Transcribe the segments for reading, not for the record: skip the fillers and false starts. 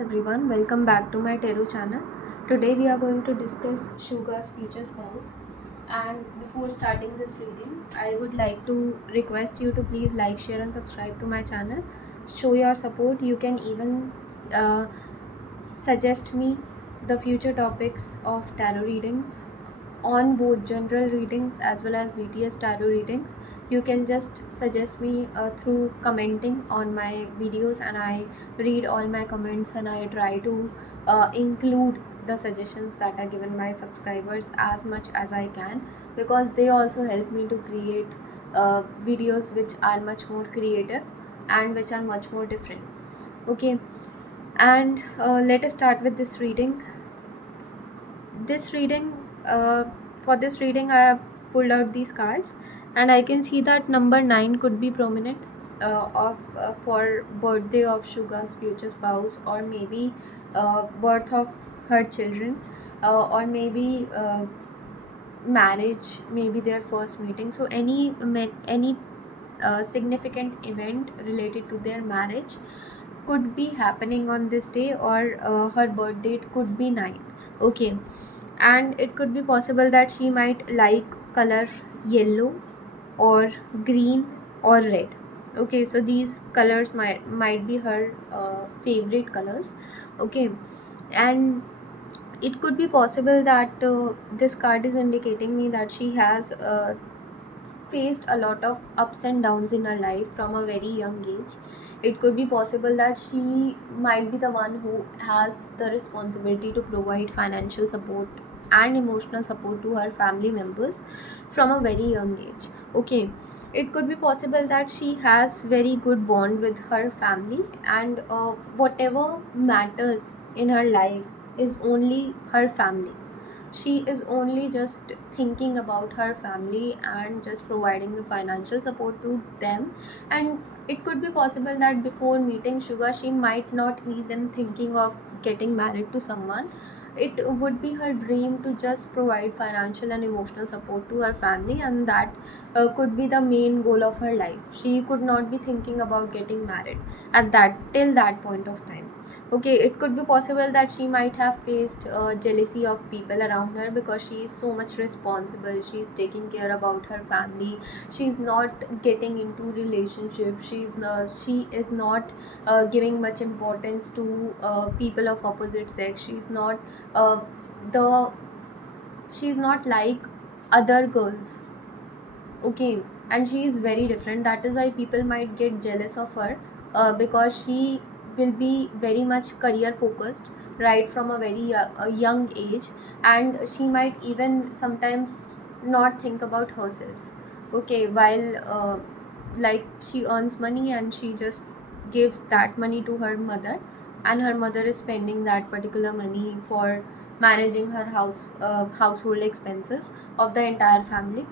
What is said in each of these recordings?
everyone, welcome back to my tarot channel. Today we are going to discuss Suga's future spouse. And before starting this reading, I would like to request you to please like, share, and subscribe to my channel. Show your support. You can even suggest me the future topics of tarot readings on both general readings as well as BTS tarot readings. You can just suggest me through commenting on my videos, and I read all my comments and I try to include the suggestions that are given by subscribers as much as I can, because they also help me to create videos which are much more creative and which are much more different. Okay, and let us start with this reading. This reading uh, for this reading I have pulled out these cards, and I can see that number 9 could be prominent of for birthday of Suga's future spouse, or maybe birth of her children, or maybe marriage, maybe their first meeting. So any significant event related to their marriage could be happening on this day, or her birth date could be 9. Okay, and it could be possible that she might like color yellow or green or red. Okay, so these colors might be her favorite colors. Okay, and it could be possible that this card is indicating me that she has faced a lot of ups and downs in her life from a very young age. It could be possible that she might be the one who has the responsibility to provide financial support and emotional support to her family members from a very young age. Okay, it could be possible that she has very good bond with her family, and whatever matters in her life is only her family. She is only just thinking about her family and just providing the financial support to them. And it could be possible that before meeting Suga, she might not even thinking of getting married to someone. It would be her dream to just provide financial and emotional support to her family, and that could be the main goal of her life. She could not be thinking about getting married at that till that point of time. Okay, it could be possible that she might have faced jealousy of people around her, because she is so much responsible. She is taking care about her family. She is not getting into relationship. She is not giving much importance to people of opposite sex. Uh, the she is not like other girls. Okay, and she is very different. That is why people might get jealous of her, because she will be very much career focused right from a very a young age, and she might even sometimes not think about herself. Okay, while like she earns money and she just gives that money to her mother, and her mother is spending that particular money for managing her household expenses of the entire family.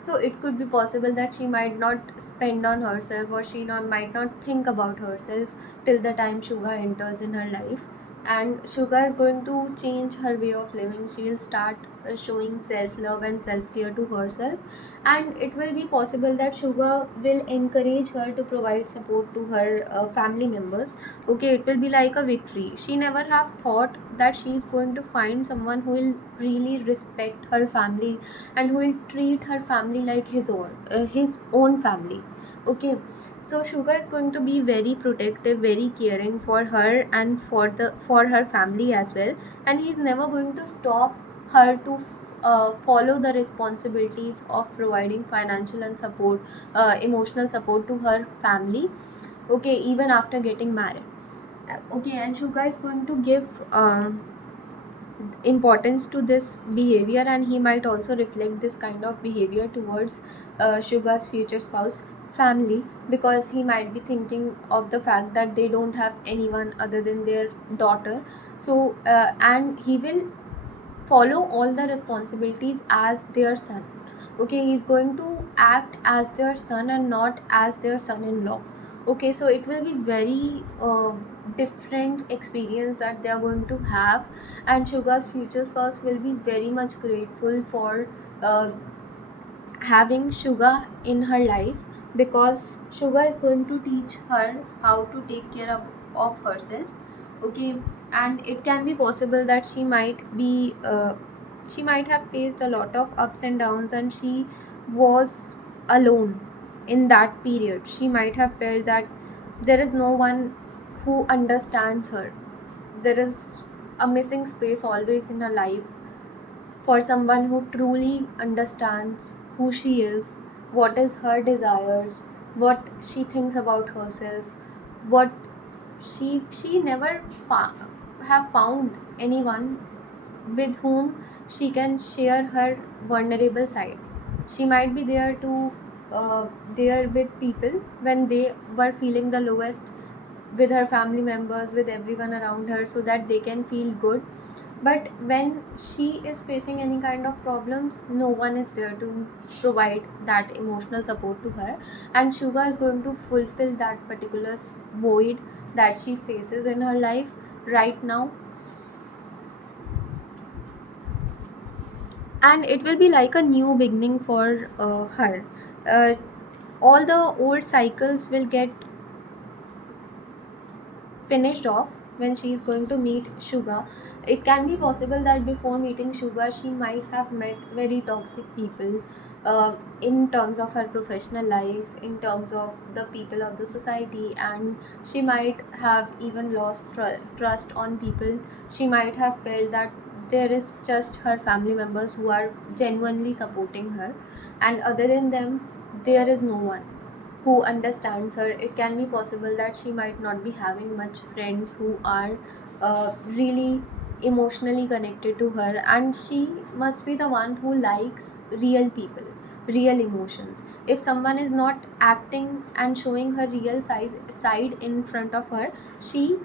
So it could be possible that she might not spend on herself, or might not think about herself till the time Suga enters in her life. And Suga is going to change her way of living. She will start showing self-love and self-care to herself, and it will be possible that Suga will encourage her to provide support to her family members. Okay, it will be like a victory. She never have thought that she is going to find someone who will really respect her family and who will treat her family like his own family. Okay, so Suga is going to be very protective, very caring for her and for her family as well, and he's never going to stop her to follow the responsibilities of providing financial and support, emotional support to her family. Okay, even after getting married. Okay, and Suga is going to give importance to this behavior, and he might also reflect this kind of behavior towards Suga's future spouse family, because he might be thinking of the fact that they don't have anyone other than their daughter. So and he will follow all the responsibilities as their son. Okay, he's going to act as their son and not as their son-in-law. Okay, so it will be very different experience that they are going to have, and Suga's future spouse will be very much grateful for having Suga in her life, because Suga is going to teach her how to take care of herself. Okay, and it can be possible that she might have faced a lot of ups and downs, and she was alone in that period. She might have felt that there is no one who understands her. There is a missing space always in her life for someone who truly understands who she is, what is her desires, what she thinks about herself, what she never have found anyone with whom she can share her vulnerable side. She might be there with people when they were feeling the lowest, with her family members, with everyone around her, so that they can feel good. But when she is facing any kind of problems, no one is there to provide that emotional support to her, and Shuga is going to fulfill that particular void that she faces in her life right now. And it will be like a new beginning for her. uh, all the old cycles will get finished off when she is going to meet Shuga. It can be possible that before meeting Shuga, she might have met very toxic people, in terms of her professional life, in terms of the people of the society, and she might have even lost trust on people. She might have felt that there is just her family members who are genuinely supporting her, and other than them, there is no one who understands her. It can be possible that she might not be having much friends who are really emotionally connected to her, and she must be the one who likes real people, real emotions. If someone is not acting and showing her real side in front of her, she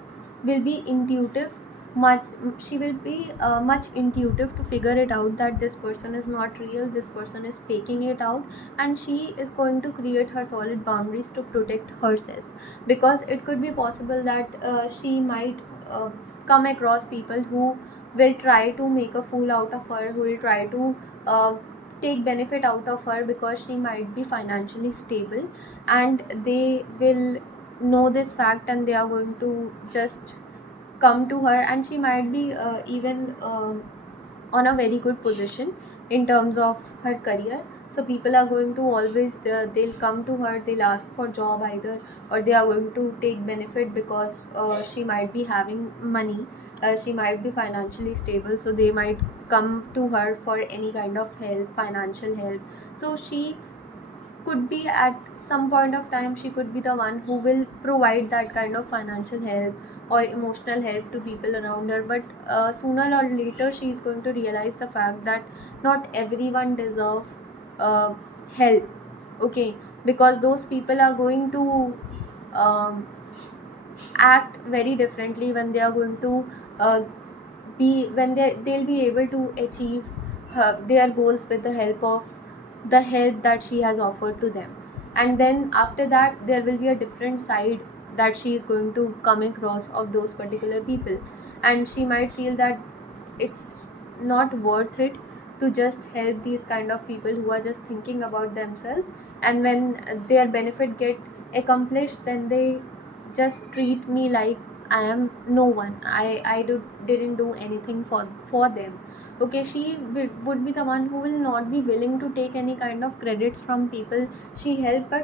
will be intuitive much she will be much intuitive to figure it out that this person is not real, this person is faking it out, and she is going to create her solid boundaries to protect herself. Because it could be possible that she might come across people who will try to make a fool out of her, who will try to uh, take benefit out of her because she might be financially stable, and they will know this fact, and they are going to just come to her, and she might be even on a very good position in terms of her career. So people are going to always they'll come to her, they'll ask for job either, or they are going to take benefit because she might be having money, she might be financially stable, so they might come to her for any kind of help, financial help. So she could be at some point of time, she could be the one who will provide that kind of financial help or emotional help to people around her. But sooner or later she is going to realize the fact that not everyone deserve uh, help. Okay, because those people are going to um, act very differently when they are going to uh, be when they'll be able to achieve their goals with the help of the help that she has offered to them. And then after that there will be a different side that she is going to come across of those particular people, and she might feel that it's not worth it to just help these kind of people who are just thinking about themselves, and when their benefit get accomplished, then they just treat me like I am no one. Didn't do anything for them. Okay, she would be the one who will not be willing to take any kind of credits from people she helped.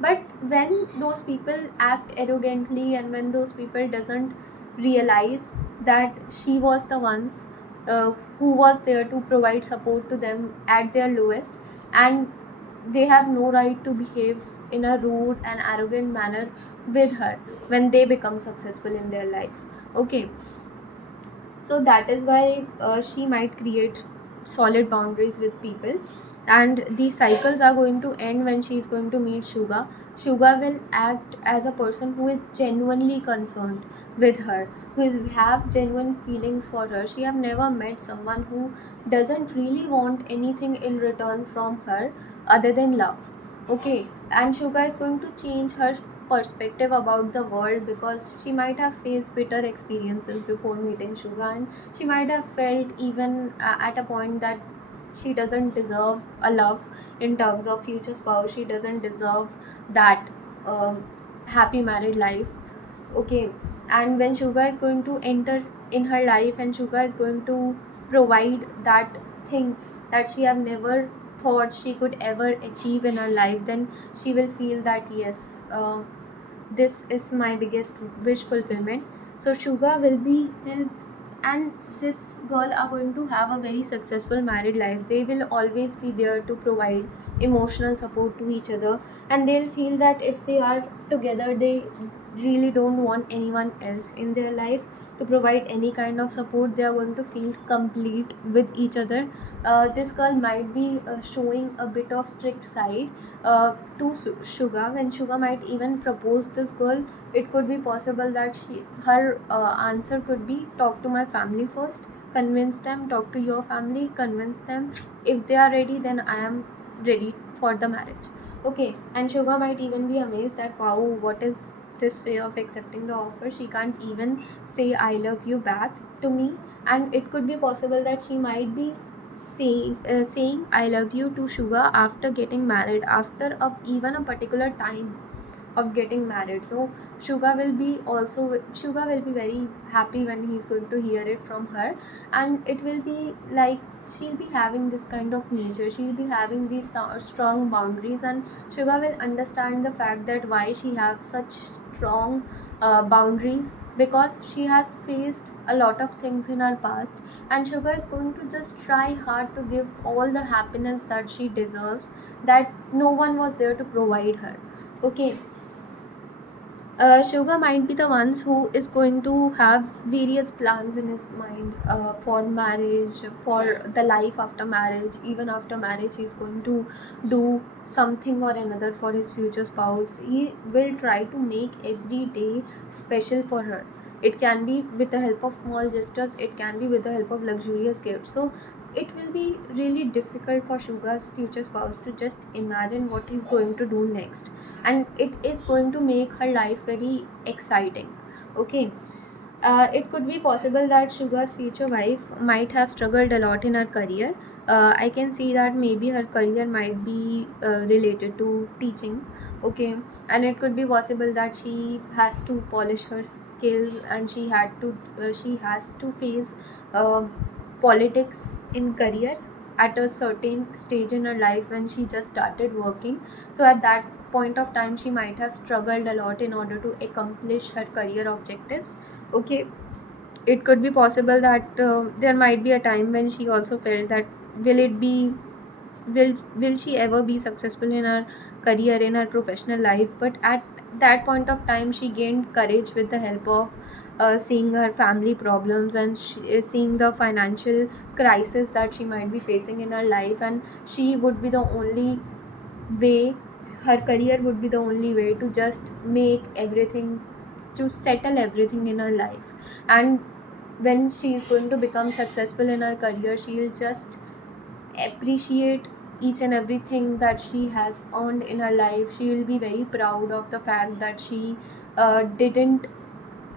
But when those people act arrogantly, and when those people doesn't realize that she was the ones who was there to provide support to them at their lowest, and they have no right to behave in a rude and arrogant manner with her when they become successful in their life. Okay, so that is why she might create solid boundaries with people, and these cycles are going to end when she is going to meet Shuga will act as a person who is genuinely concerned with her, who is have genuine feelings for her. She have never met someone who doesn't really want anything in return from her other than love. Okay, and Shuga is going to change her perspective about the world, because she might have faced bitter experiences before meeting Shuga, and she might have felt even at a point that she doesn't deserve a love in terms of future spouse. She doesn't deserve that happy married life. Okay, And when Suga is going to enter in her life and Suga is going to provide that things that she have never thought she could ever achieve in her life, then she will feel that yes, this is my biggest wish fulfillment. So Suga will and this girl are going to have a very successful married life. They will always be there to provide emotional support to each other, and they'll feel that if they are together, they really don't want anyone else in their life to provide any kind of support. They are going to feel complete with each other. This girl might be showing a bit of strict side to Suga. When Suga might even propose this girl, it could be possible that her answer could be, talk to my family first, convince them, talk to your family, convince them. If they are ready, then I am ready for the marriage. Okay, and Suga might even be amazed that wow, what is this way of accepting the offer? She can't even say I love you back to me. And it could be possible that she might be saying I love you to Suga after getting married, after even a particular time of getting married. So Suga will be very happy when he's going to hear it from her, and it will be like she'll be having this kind of nature, she'll be having these strong boundaries, and Suga will understand the fact that why she have such strong boundaries, because she has faced a lot of things in her past, and Suga is going to just try hard to give all the happiness that she deserves, that no one was there to provide her. Okay, Suga might be the ones who is going to have various plans in his mind for marriage, for the life after marriage. Even after marriage, he's going to do something or another for his future spouse. He will try to make every day special for her. It can be with the help of small gestures, it can be with the help of luxurious gifts. So it will be really difficult for Suga's future spouse to just imagine what he's going to do next, and it is going to make her life very exciting. Okay, it could be possible that Suga's future wife might have struggled a lot in her career. I can see that maybe her career might be related to teaching. Okay, and it could be possible that she has to polish her skills, and she has to face uh, politics in career at a certain stage in her life when she just started working. So at that point of time, she might have struggled a lot in order to accomplish her career objectives. Okay, it could be possible that there might be a time when she also felt that will it be will she ever be successful in her career, in her professional life. But at that point of time, she gained courage with the help of seeing her family problems, and seeing the financial crisis that she might be facing in her life, and she would be the only way her career would be the only way to just make everything, to settle everything in her life. And when she is going to become successful in her career, she'll just appreciate each and everything that she has earned in her life. She will be very proud of the fact that she didn't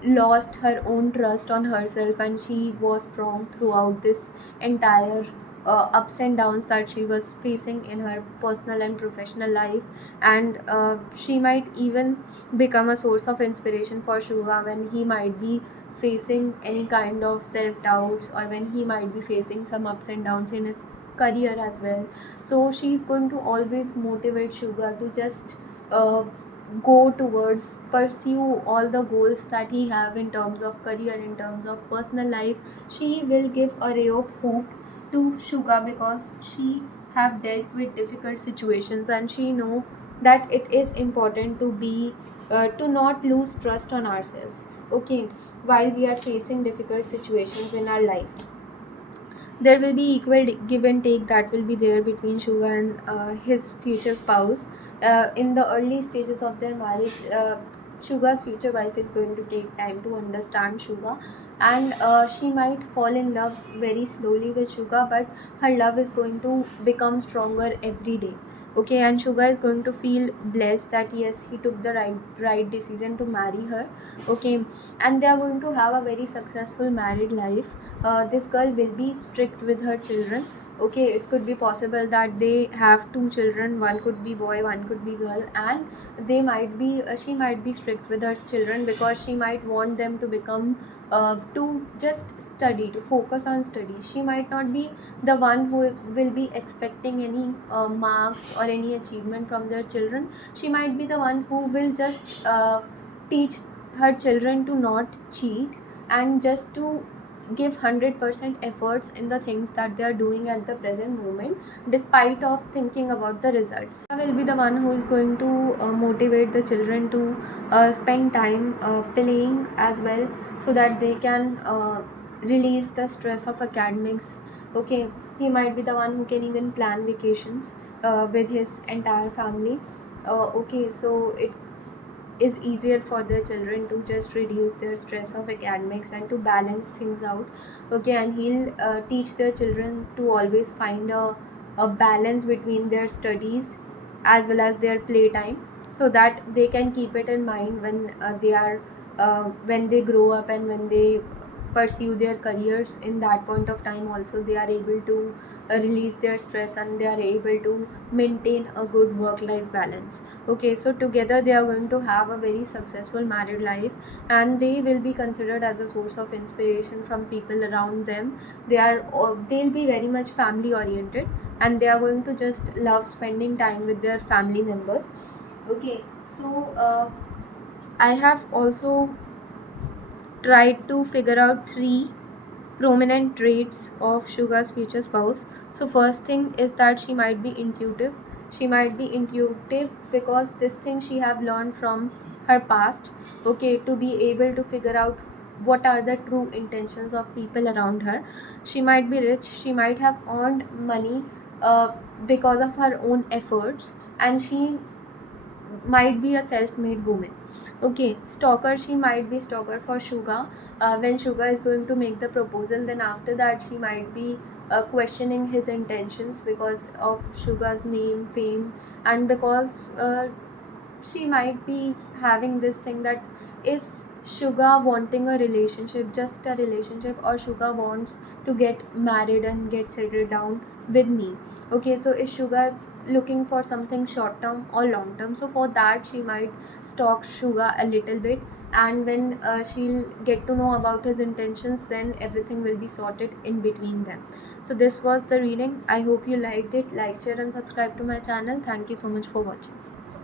lost her own trust on herself, and she was strong throughout this entire ups and downs that she was facing in her personal and professional life. And she might even become a source of inspiration for Suga when he might be facing any kind of self doubts, or when he might be facing some ups and downs in his career as well. So she's going to always motivate Suga to just go towards pursue all the goals that he have in terms of career, in terms of personal life. She will give a ray of hope to Suga, because she have dealt with difficult situations, and she know that it is important to be to not lose trust on ourselves. Okay, while we are facing difficult situations in our life, there will be equal give and take that will be there between Suga and his future spouse. In the early stages of their marriage, Suga's future wife is going to take time to understand Suga, and she might fall in love very slowly with Suga, but her love is going to become stronger every day. Okay, and Suga is going to feel blessed that yes, he took the right decision to marry her. Okay, and they are going to have a very successful married life. This girl will be strict with her children. Okay, it could be possible that they have two children, one could be boy, one could be girl, and they might be she might be strict with her children because she might want them to become to just study, to focus on studies. She might not be the one who will be expecting any marks or any achievement from their children. She might be the one who will just teach her children to not cheat and just to give 100% efforts in the things that they are doing at the present moment, despite of thinking about the results. I will be the one who is going to motivate the children to spend time playing as well, so that they can release the stress of academics. Okay, he might be the one who can even plan vacations with his entire family. Okay, so it is easier for their children to just reduce their stress of academics and to balance things out. Okay, and he'll teach their children to always find a balance between their studies as well as their playtime, so that they can keep it in mind when they grow up and when they pursue their careers. In that point of time also, they are able to release their stress and they are able to maintain a good work life balance. Okay, so together they are going to have a very successful married life, and they will be considered as a source of inspiration from people around them. They'll be very much family oriented, and they are going to just love spending time with their family members. Okay, so I have also tried to figure out three prominent traits of Suga's future spouse. So first thing is that she might be intuitive. She might be intuitive because this thing she have learned from her past. Okay, to be able to figure out what are the true intentions of people around her. She might be rich. She might have earned money uh, because of her own efforts, and she might be a self-made woman. Okay, stalker, she might be stalker for Suga. When Suga is going to make the proposal, then after that she might be questioning his intentions because of Suga's name, fame, and because she might be having this thing that, is Suga wanting a relationship, just a relationship, or Suga wants to get married and get settled down with me. Okay, so is Suga looking for something short term or long term? So for that she might stalk Suga a little bit, and when she'll get to know about his intentions, then everything will be sorted in between them. So this was the reading. I hope you liked it. Like, share and subscribe to my channel. Thank you so much for watching.